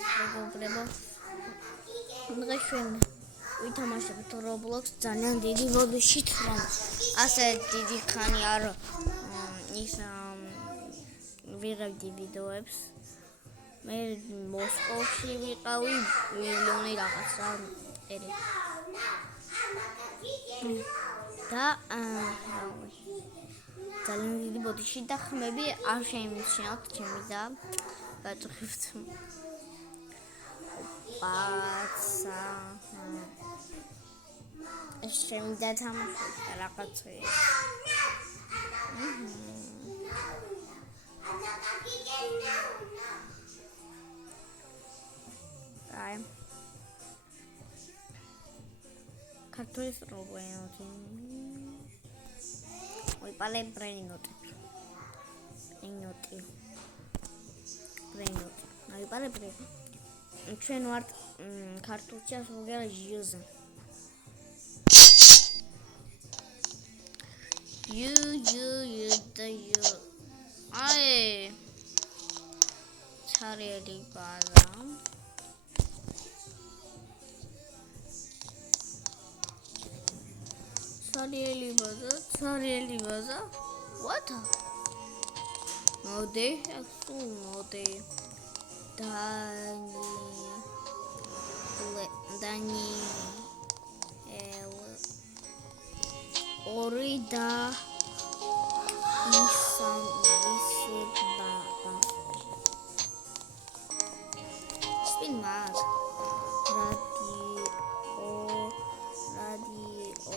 მეგობრებო, დღეს ჩვენ ვითამაშებთ Roblox ძალიან დიდი მოდიშით, რომ ასე დიდი ხანი არ ვიღებდი ვიდეოებს. მე მოსკოვში ვიყავი მილიონი რაღაცა და ძალიან დიდი მოდიში და ხმები არ შეიმჩნეოთ ჩემი და გაჭრით. ეს ჩემი და თამაში რაღაცა. Cartoons robots. Oi, pale brainot. Brainot. Oi, pale brain. ჩვენ ვართ ქართულში ვიგერა ჟიუზა. You. Ai. Çareli baza. Çareli baza. What? No day. Dani. Orida. İnsan baba. Spin mad. Radio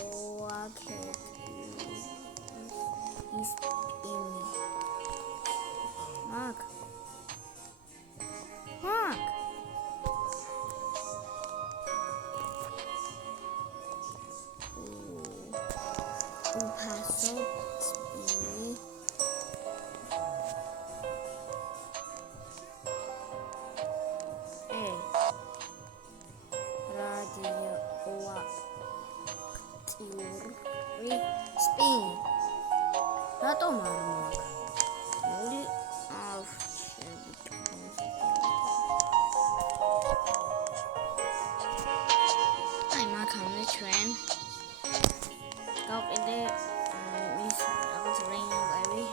aket. Spin. Mark. Paso. Spin. Rato marmak. Muli af. I'm not coming to train. Go in there. Miss, I was raining, baby.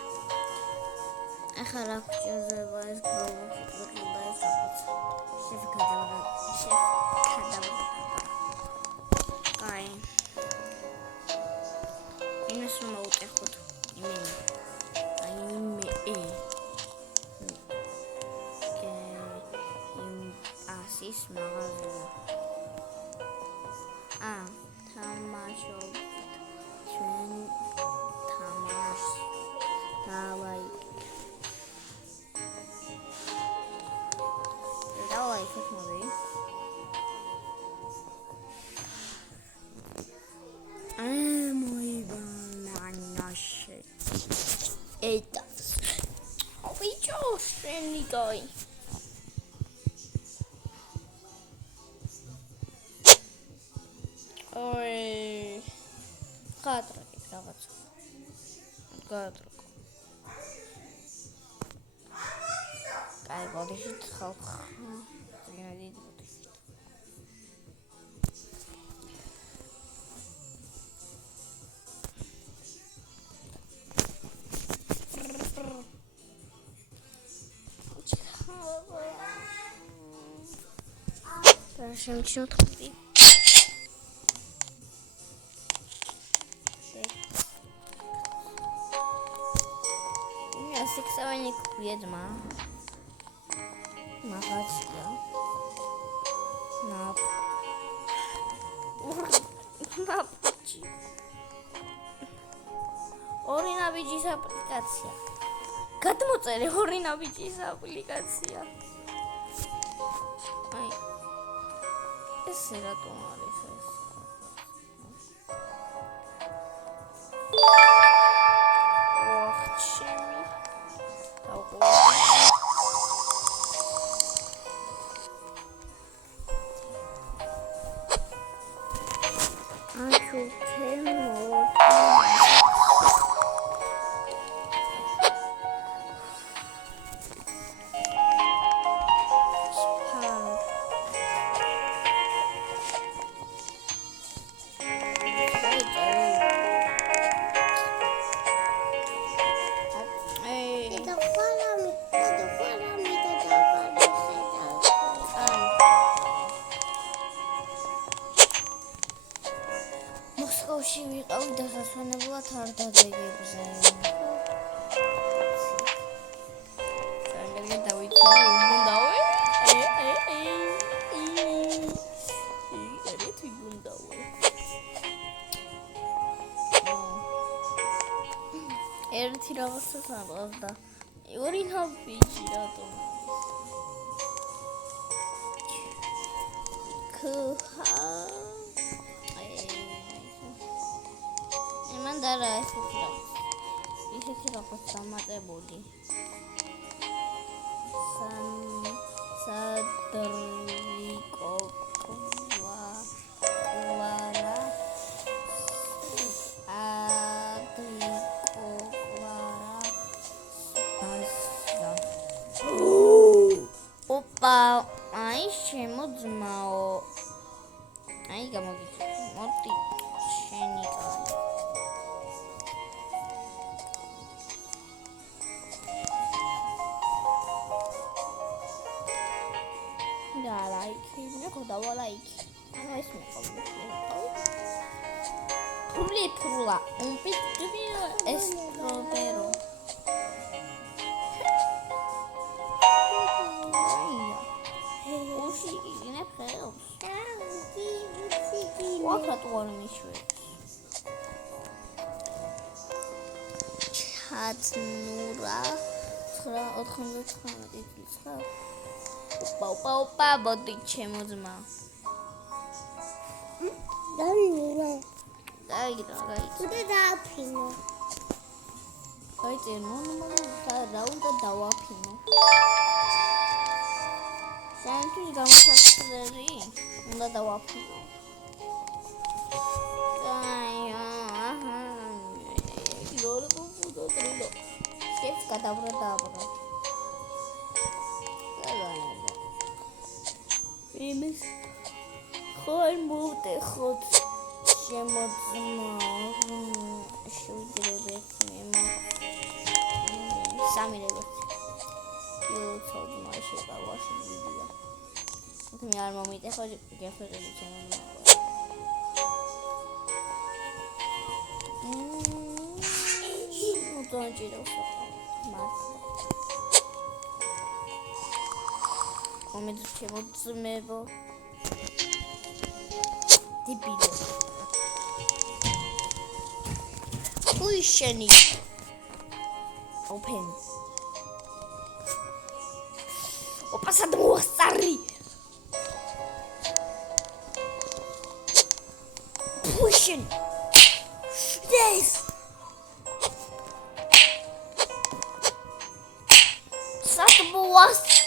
I had a picture of the girl looking by the chef. Innes remote goed. Asis magazine. Tamasho. Tamas. Давай. Посмотри. Мой бананаши. Это. Вы чё, шенникой? Ой. Кадр. Кай бодишит халк. Генадий бодишит. Хорошо, начнёт ходить. Сексуальник ведьма. Магазин. Напучи. Оринабიჯის აპლიკაცია. გადმოწერე ორინაბიჯის აპლიკაცია. აი. ეს რატომ არის ეს? ავი დასასვენებლად არ დადეგებზე. ძალიან დავიცვი უნდაო. ერთი უნდაო. ერთი რაღაცას ამბობს და ორი ნაბიჯი რატომ მანდარა ესეთი რაღაც დამატებული სადრიკო კვარა ადრიკო კვარა ბაზა ოპა აი შემოძმაო აი გამოგიწევ მოდი შენი კარი და ლაიქი მე ხოდა ლაიქი ანუ ეს მოყოლი ფრულა un piccolo estropero ოში იგინებ ხელს ვაფრატ ვარმიშვი ჩატნურა 999 წლის ხა ოპა ბოდი ჩემოძმა დავიღე უნდა დააფინო აი წერმონმა რა უნდა დავაფინო სანთვის გამოსასწრები უნდა დავაფინო ეს გადავრა იმის ხარ მოვტეხოთ შემოძმა შევიდრებეთ მე სამი რეგოც იოცოდ მასება ვაში ვიდეო მე არ მომიტეხო გეფერები ჩემო დონჭიროს მართლა მომეც შემოძმებო დებილო უიშენი open ოპა სად მოასწარი უიშენი yes სად მოასწარი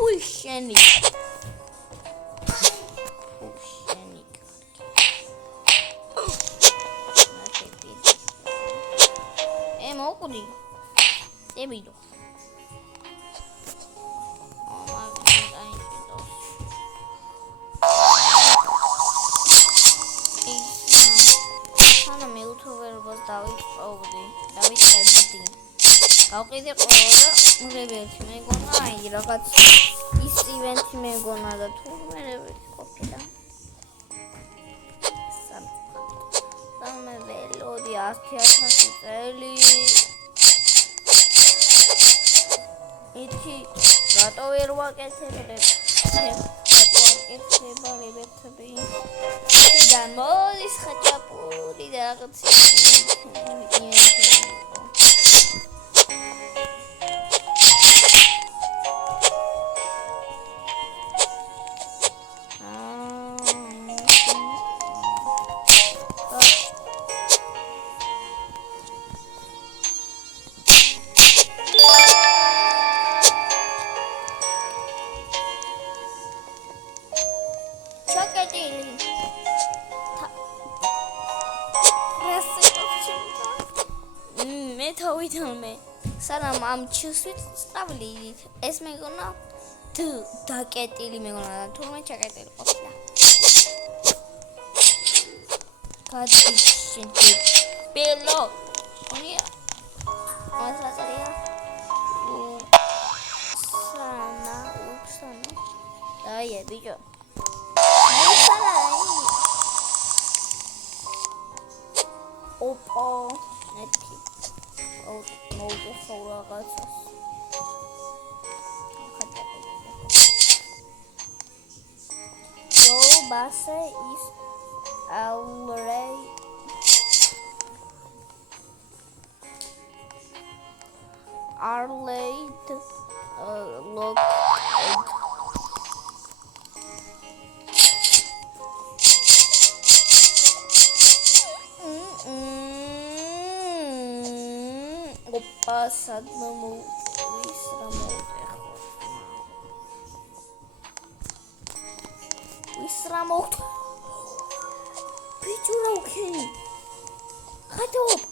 Usheni. Mokudi. Debido. Oh my god, I need those. Sana me YouTuber was David Provdi. David Provdi. გავყიდე ყველა მრებელში მეგონა აი რაღაც ის ივენთი მეგონა და თუ მერევით ყოფილა სამე ველოდი 10000 წელი იცი რატო ვერ ვაკეთებ ლებეთები და მოდის ხაჭაპური და რაღაც Chocolate. სანამ ამ ჩილსვით სწავლით, ეს მეგონა დაკეტილი მეგონა და თურმე ჩაკეტილი ყოფილა. გადიშინდი ბელო. ონია. მასაწერია. Upsana. Dai, bicho. Opa, neti. Oh, no, the solar gas. Your base is late look. Opa, sadnamo Wisramo. Bicho, okay. Cut up.